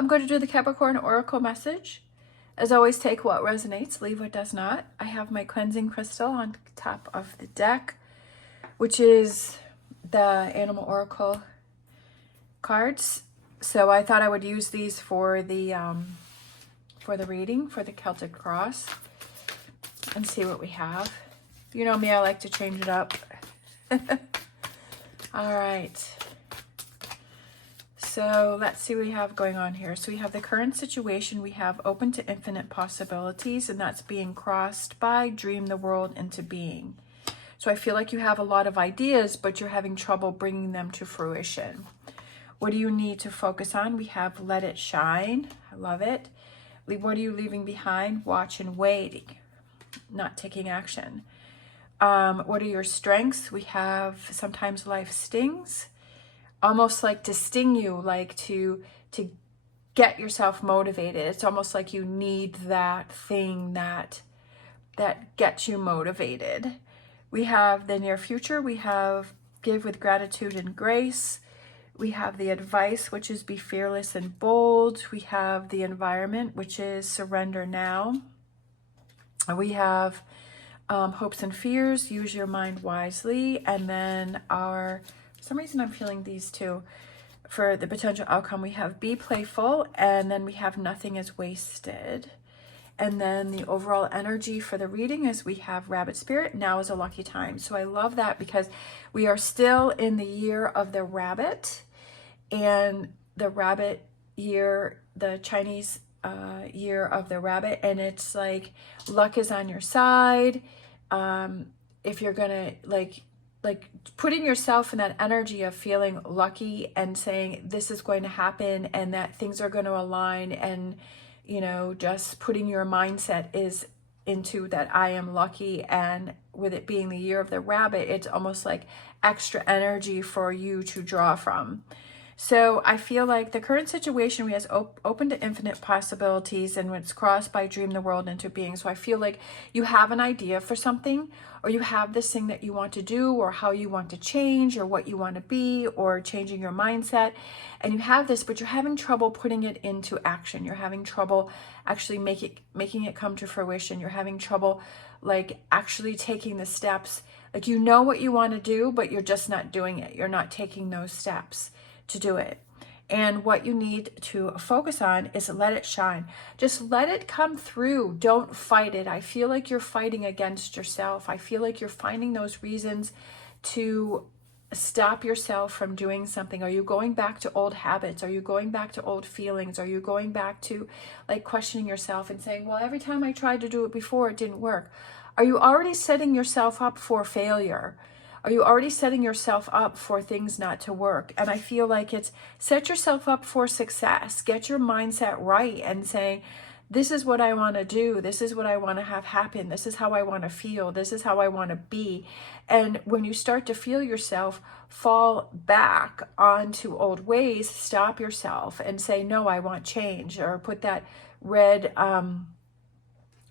I'm going to do the Capricorn Oracle message. As always, take what resonates, leave what does not. I have my cleansing crystal on top of the deck, which is the Animal Oracle cards. So I thought I would use these for the reading for the Celtic Cross and see what we have. You know me, I like to change it up. All right. So let's see what we have going on here. So we have the current situation. We have open to infinite possibilities, and that's being crossed by dream the world into being. So I feel like you have a lot of ideas, but you're having trouble bringing them to fruition. What do you need to focus on? We have let it shine. I love it. What are you leaving behind? Watch and wait. Not taking action. What are your strengths? We have sometimes life stings. Almost like to sting you, like to get yourself motivated. It's almost like you need that thing that gets you motivated. We have the near future. We have give with gratitude and grace. We have the advice, which is be fearless and bold. We have the environment, which is surrender now. We have hopes and fears, use your mind wisely. And then for some reason I'm feeling these two. For the potential outcome, we have be playful, and then we have nothing is wasted. And then the overall energy for the reading is we have rabbit spirit. Now is a lucky time. So I love that because we are still in the year of the rabbit, and the rabbit year, the Chinese year of the rabbit. And it's like luck is on your side. If you're gonna like putting yourself in that energy of feeling lucky and saying this is going to happen and that things are going to align, and you know, just putting your mindset is into that I am lucky. And with it being the year of the rabbit, it's almost like extra energy for you to draw from. So I feel like the current situation we has open to infinite possibilities, and when it's crossed by dream the world into being. So I feel like you have an idea for something, or you have this thing that you want to do, or how you want to change, or what you want to be, or changing your mindset. And you have this, but you're having trouble putting it into action. You're having trouble actually making it come to fruition. You're having trouble like actually taking the steps. Like you know what you want to do, but you're just not doing it. You're not taking those steps to do it. And what you need to focus on is let it shine. Just let it come through. Don't fight it. I feel like you're fighting against yourself. I feel like you're finding those reasons to stop yourself from doing something. Are you going back to old habits? Are you going back to old feelings? Are you going back to like questioning yourself and saying, well, every time I tried to do it before, it didn't work? Are you already setting yourself up for failure? Are you already setting yourself up for things not to work? And I feel like it's set yourself up for success. Get your mindset right and saying, this is what I want to do. This is what I want to have happen. This is how I want to feel. This is how I want to be. And when you start to feel yourself fall back onto old ways, stop yourself and say, no, I want change. Or put that red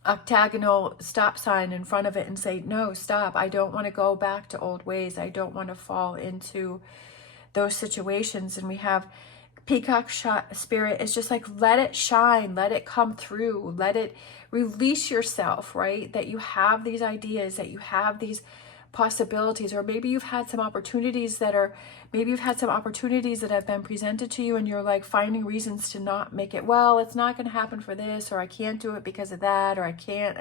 octagonal stop sign in front of it and say, no, stop. I don't want to go back to old ways. I don't want to fall into those situations. And we have peacock spirit. It's just like, let it shine, let it come through, let it release yourself, right? That you have these ideas, that you have these possibilities, or maybe you've had some opportunities that have been presented to you, and you're like finding reasons to not make it. Well, it's not going to happen for this, or I can't do it because of that, or I can't,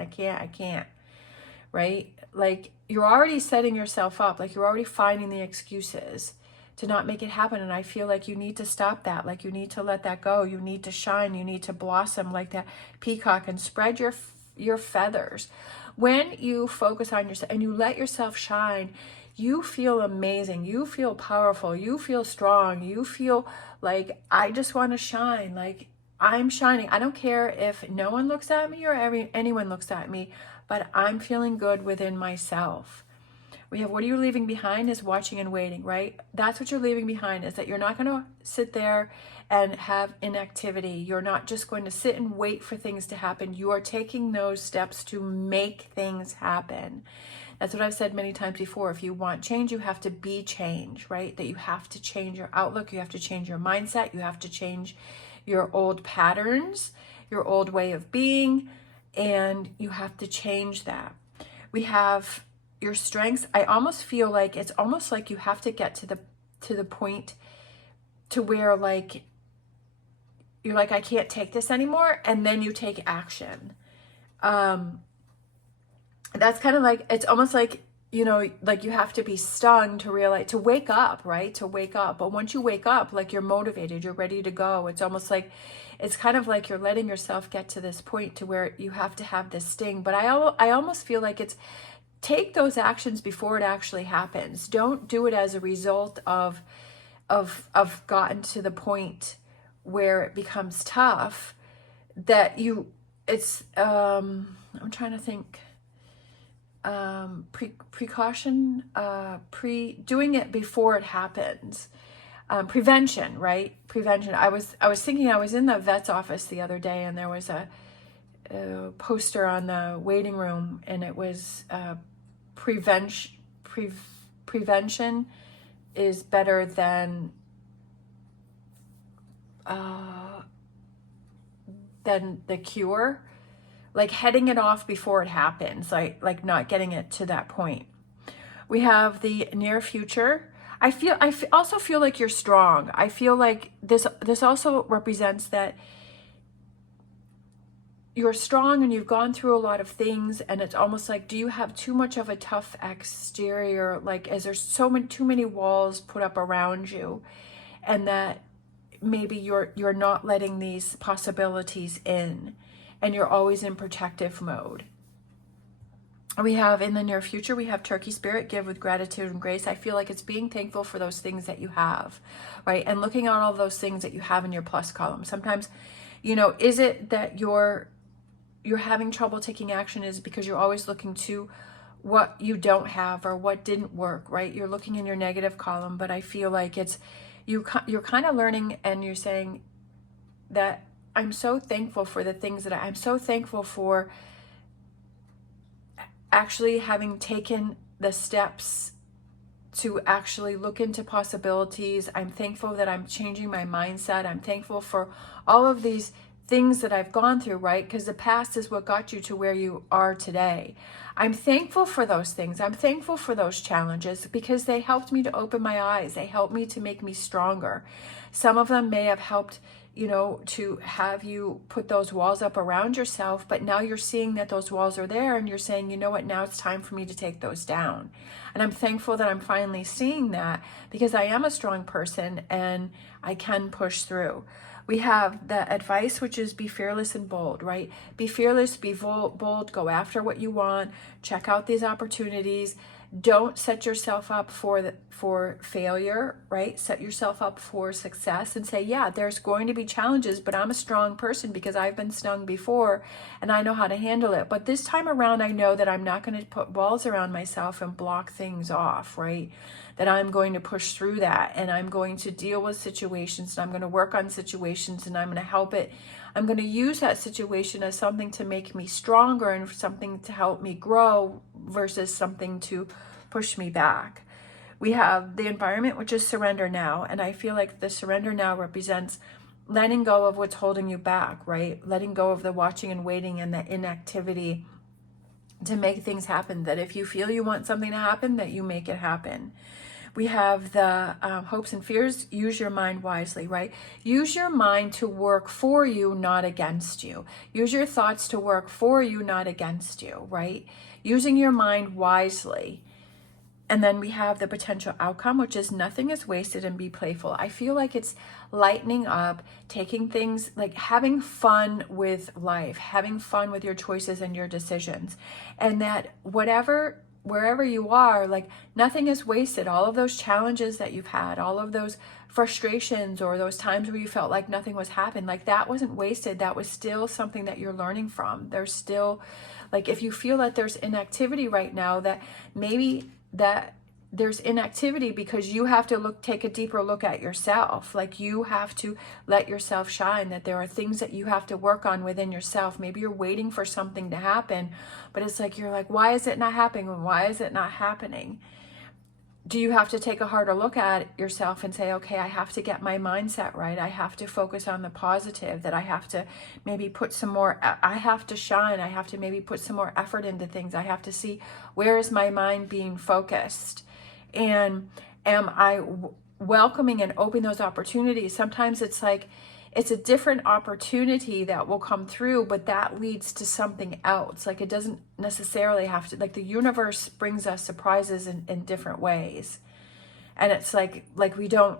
right? Like you're already setting yourself up, like you're already finding the excuses to not make it happen. And I feel like you need to stop that. Like you need to let that go. You need to shine. You need to blossom like that peacock and spread your feathers. When you focus on yourself and you let yourself shine, you feel amazing. You feel powerful. You feel strong. You feel like, I just want to shine. Like I'm shining. I don't care if no one looks at me or anyone looks at me, but I'm feeling good within myself. We have what are you leaving behind is watching and waiting, right? That's what you're leaving behind, is that you're not going to sit there and have inactivity. You're not just going to sit and wait for things to happen. You are taking those steps to make things happen. That's what I've said many times before. If you want change, you have to be change, right? That you have to change your outlook. You have to change your mindset. You have to change your old patterns, your old way of being, and you have to change that. We have your strengths. I almost feel like it's almost like you have to get to the point to where like you're like, I can't take this anymore, and then you take action. That's kind of like, it's almost like, you know, like you have to be stung to realize, to wake up, right? To wake up. But once you wake up, like you're motivated, you're ready to go. It's almost like, it's kind of like you're letting yourself get to this point to where you have to have this sting. But I almost feel like it's, take those actions before it actually happens. Don't do it as a result of gotten to the point where it becomes tough that you, it's, I'm trying to think, precaution, doing it before it happens. Prevention, right? Prevention. I was thinking, I was in the vet's office the other day, and there was a poster on the waiting room, and it was prevention is better than the cure. Like heading it off before it happens, like not getting it to that point. We have the near future. I also feel like you're strong. I feel like this also represents that you're strong and you've gone through a lot of things, and it's almost like, do you have too much of a tough exterior? Like, is there too many walls put up around you, and that maybe you're not letting these possibilities in, and you're always in protective mode. We have in the near future, we have Turkey Spirit, give with gratitude and grace. I feel like it's being thankful for those things that you have, right? And looking at all those things that you have in your plus column. Sometimes, you know, is it that you're having trouble taking action is because you're always looking to what you don't have or what didn't work, right? You're looking in your negative column, but I feel like it's, you're kind of learning, and you're saying that I'm so thankful for the things that I'm so thankful for actually having taken the steps to actually look into possibilities. I'm thankful that I'm changing my mindset. I'm thankful for all of these things that I've gone through, right? Because the past is what got you to where you are today. I'm thankful for those things. I'm thankful for those challenges because they helped me to open my eyes. They helped me to make me stronger. Some of them may have helped, you know, to have you put those walls up around yourself, but now you're seeing that those walls are there, and you're saying, you know what, now it's time for me to take those down. And I'm thankful that I'm finally seeing that, because I am a strong person and I can push through. We have the advice, which is be fearless and bold, right? Be fearless, be bold, go after what you want, check out these opportunities. Don't set yourself up for failure, right? Set yourself up for success and say, yeah, there's going to be challenges, but I'm a strong person because I've been stung before and I know how to handle it. But this time around, I know that I'm not going to put walls around myself and block things off, right? That I'm going to push through that, and I'm going to deal with situations, and I'm going to work on situations, and I'm going to help it. I'm going to use that situation as something to make me stronger and something to help me grow versus something to push me back. We have the environment, which is surrender now. And I feel like the surrender now represents letting go of what's holding you back, right? Letting go of the watching and waiting and the inactivity to make things happen. That if you feel you want something to happen, that you make it happen. We have the hopes and fears. Use your mind wisely, right? Use your mind to work for you, not against you. Use your thoughts to work for you, not against you, right? Using your mind wisely. And then we have the potential outcome, which is nothing is wasted, and be playful. I feel like it's lightening up, taking things, like having fun with life, having fun with your choices and your decisions. And that wherever you are, like nothing is wasted. All of those challenges that you've had, all of those frustrations or those times where you felt like nothing was happening, like that wasn't wasted. That was still something that you're learning from. There's still, like, if you feel that there's inactivity right now, that maybe that there's inactivity because you have to take a deeper look at yourself. Like you have to let yourself shine, that there are things that you have to work on within yourself. Maybe you're waiting for something to happen, but it's like, you're like, why is it not happening? Why is it not happening? do you have to take a harder look at yourself and say, okay, I have to get my mindset right. I have to focus on the positive, that I have to maybe put some more, I have to shine. I have to maybe put some more effort into things. I have to see, where is my mind being focused? And am I welcoming and opening those opportunities? Sometimes it's like, it's a different opportunity that will come through, but that leads to something else. Like, it doesn't necessarily have to, like, the universe brings us surprises in different ways. And it's like we don't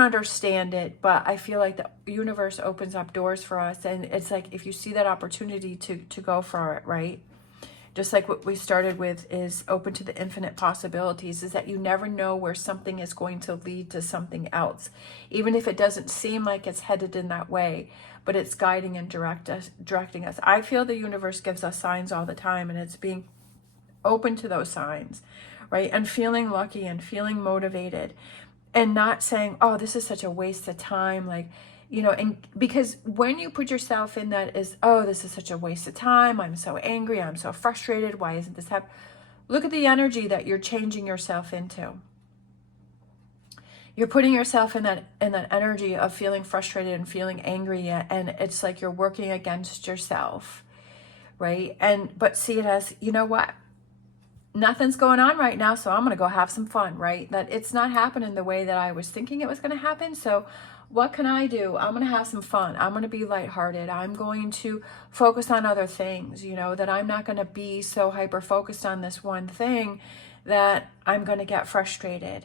understand it, but I feel like the universe opens up doors for us. And it's like, if you see that opportunity to go for it, right? Just like what we started with is open to the infinite possibilities, is that you never know where something is going to lead to something else. Even if it doesn't seem like it's headed in that way, but it's guiding and directing us. I feel the universe gives us signs all the time, and it's being open to those signs, right? And feeling lucky and feeling motivated, and not saying, oh, this is such a waste of time. Like, you know, and because when you put yourself in that is, oh, this is such a waste of time, I'm so angry, I'm so frustrated, why isn't this happening? Look at the energy that you're changing yourself into. You're putting yourself in that energy of feeling frustrated and feeling angry, and it's like you're working against yourself, right? But see it as, you know what? Nothing's going on right now, so I'm going to go have some fun, right? That it's not happening the way that I was thinking it was going to happen. So what can I do? I'm going to have some fun. I'm going to be lighthearted. I'm going to focus on other things, you know, that I'm not going to be so hyper focused on this one thing that I'm going to get frustrated.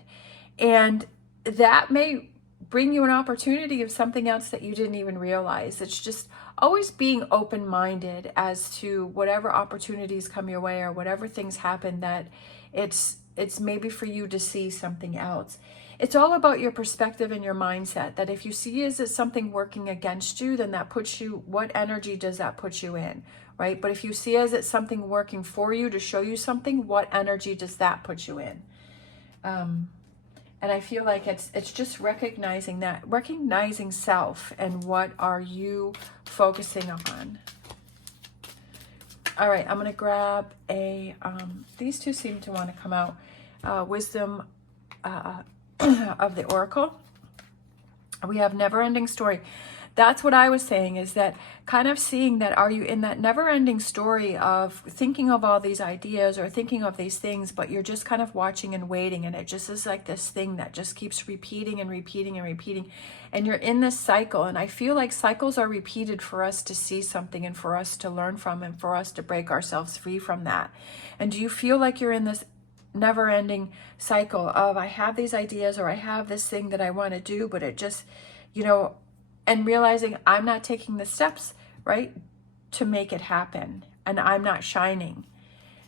And that may bring you an opportunity of something else that you didn't even realize. It's just always being open-minded as to whatever opportunities come your way or whatever things happen, that it's maybe for you to see something else. It's all about your perspective and your mindset, that if you see as it's something working against you, then that puts you, what energy does that put you in, right? But if you see as it's something working for you to show you something, what energy does that put you in? And I feel like it's just recognizing self, and what are you focusing on. All right, I'm going to grab these two seem to want to come out. Wisdom of the Oracle. We have never-ending story. That's what I was saying, is that kind of seeing that, are you in that never-ending story of thinking of all these ideas or thinking of these things, but you're just kind of watching and waiting, and it just is like this thing that just keeps repeating and repeating and repeating, and you're in this cycle. And I feel like cycles are repeated for us to see something and for us to learn from, and for us to break ourselves free from that. And do you feel like you're in this never-ending cycle of, I have these ideas, or I have this thing that I want to do, but it just, you know, and realizing I'm not taking the steps, right, to make it happen, and I'm not shining.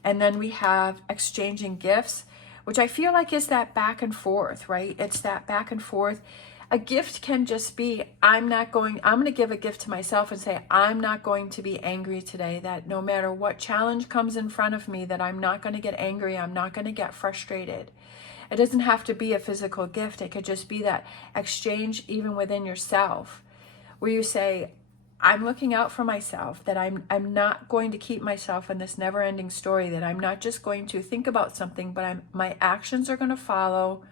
And then we have exchanging gifts, which I feel like is that back and forth, right? It's that back and forth. A gift can just be, I'm going to give a gift to myself and say, I'm not going to be angry today, that no matter what challenge comes in front of me, that I'm not going to get angry, I'm not going to get frustrated. It doesn't have to be a physical gift. It could just be that exchange even within yourself, where you say, I'm looking out for myself, that I'm not going to keep myself in this never-ending story, that I'm not just going to think about something, but my actions are going to follow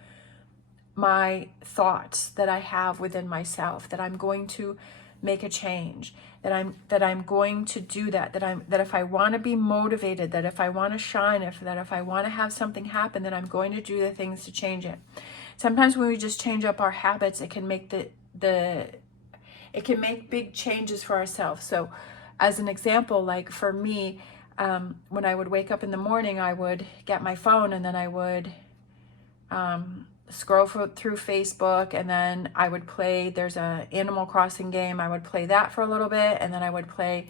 my thoughts that I have within myself, that I'm going to make a change, that I'm going to do that if I want to be motivated, that if I want to shine, if I want to have something happen, that I'm going to do the things to change it. Sometimes when we just change up our habits, it can make it can make big changes for ourselves. So as an example, like for me, when I would wake up in the morning, I would get my phone, and then I would scroll through Facebook, and then I would play, there's a Animal Crossing game, I would play that for a little bit, and then I would play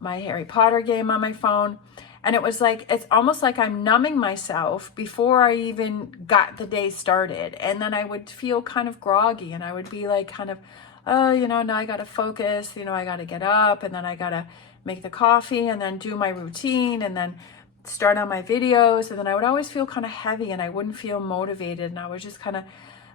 my Harry Potter game on my phone. And it was like, it's almost like I'm numbing myself before I even got the day started. And then I would feel kind of groggy, and I would be like kind of, oh, you know, now I got to focus, you know, I got to get up, and then I got to make the coffee, and then do my routine, and then start on my videos. And then I would always feel kind of heavy, and I wouldn't feel motivated. And I was just kind of,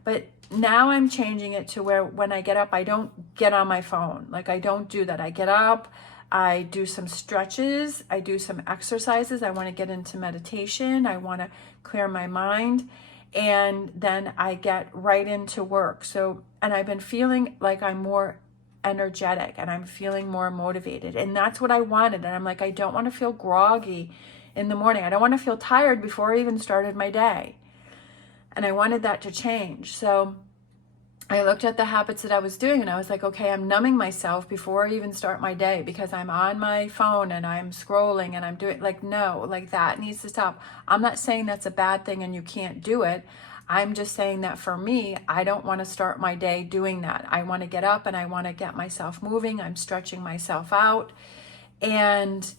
but now I'm changing it to where when I get up, I don't get on my phone. Like, I don't do that. I get up, I do some stretches, I do some exercises, I want to get into meditation, I want to clear my mind, and then I get right into work. So, and I've been feeling like I'm more energetic and I'm feeling more motivated, and that's what I wanted. And I'm like, I don't want to feel groggy in the morning. I don't want to feel tired before I even started my day. And I wanted that to change. So I looked at the habits that I was doing and I was like, okay, I'm numbing myself before I even start my day because I'm on my phone and I'm scrolling and I'm doing, like, no, like, that needs to stop. I'm not saying that's a bad thing and you can't do it. I'm just saying that for me, I don't want to start my day doing that. I want to get up and I want to get myself moving. I'm stretching myself out, and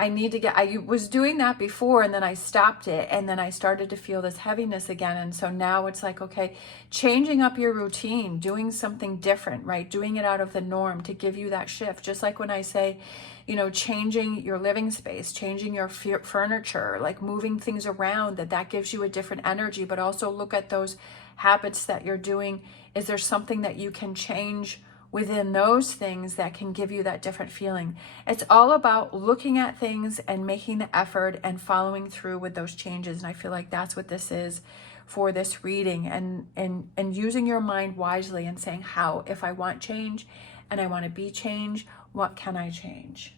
I need to I was doing that before, and then I stopped it, and then I started to feel this heaviness again. And so now it's like, okay, changing up your routine, doing something different, right? Doing it out of the norm to give you that shift. Just like when I say, you know, changing your living space, changing your furniture, like moving things around, that gives you a different energy. But also look at those habits that you're doing. Is there something that you can change within those things that can give you that different feeling? It's all about looking at things and making the effort and following through with those changes. And I feel like that's what this is for this reading, and using your mind wisely and saying, how, if I want change and I want to be change, what can I change?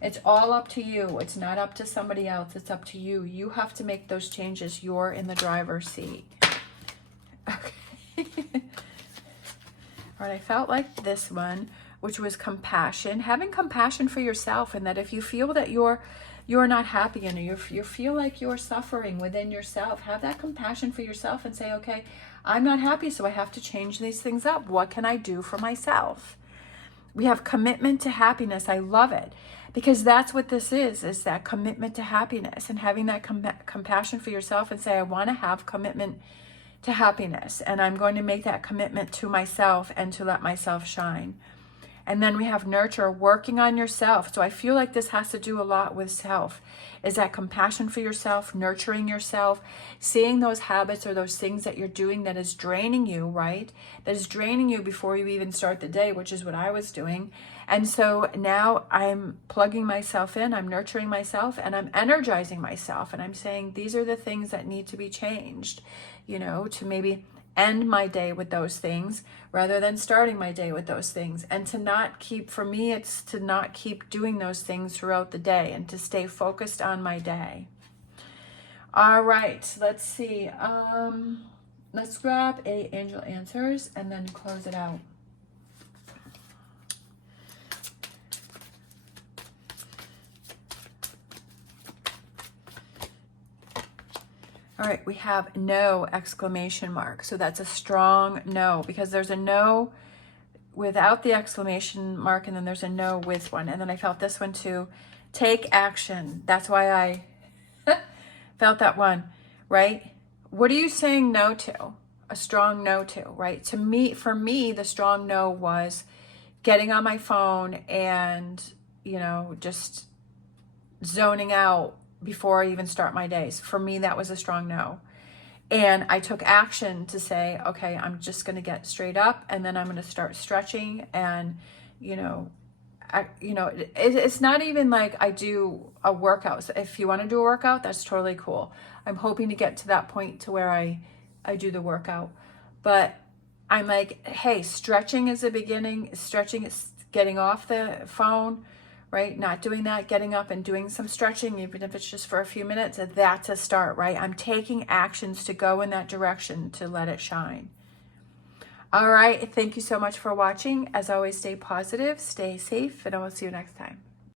It's all up to you. It's not up to somebody else. It's up to you. You have to make those changes. You're in the driver's seat. Okay. All right, I felt like this one, which was compassion, having compassion for yourself, and that if you feel that you're not happy and you feel like you're suffering within yourself, have that compassion for yourself and say, okay, I'm not happy, so I have to change these things up. What can I do for myself? We have commitment to happiness. I love it, because that's what this is that commitment to happiness, and having that compassion for yourself and say, I want to have commitment to happiness, and I'm going to make that commitment to myself and to let myself shine. And then we have nurture, working on yourself. So I feel like this has to do a lot with self. Is that compassion for yourself, nurturing yourself, seeing those habits or those things that you're doing that is draining you, right? That is draining you before you even start the day, which is what I was doing. And so now I'm plugging myself in, I'm nurturing myself, and I'm energizing myself. And I'm saying, these are the things that need to be changed, you know, to maybe end my day with those things rather than starting my day with those things. And to not keep, for me, it's to not keep doing those things throughout the day and to stay focused on my day. All right, let's see. Let's grab a Angel Answers and then close it out. All right, we have no exclamation mark. So that's a strong no, because there's a no without the exclamation mark, and then there's a no with one. And then I felt this one too. Take action. That's why I felt that one, right? What are you saying no to? A strong no to, right? To me, for me, the strong no was getting on my phone and, you know, just zoning out before I even start my days. For me, that was a strong no. And I took action to say, okay, I'm just going to get straight up, and then I'm going to start stretching. And, you know, it's not even like I do a workout. So if you want to do a workout, that's totally cool. I'm hoping to get to that point to where I do the workout. But I'm like, hey, stretching is the beginning. Stretching is getting off the phone, right? Not doing that, getting up and doing some stretching, even if it's just for a few minutes, that's a start, right? I'm taking actions to go in that direction to let it shine. All right, thank you so much for watching. As always, stay positive, stay safe, and I will see you next time.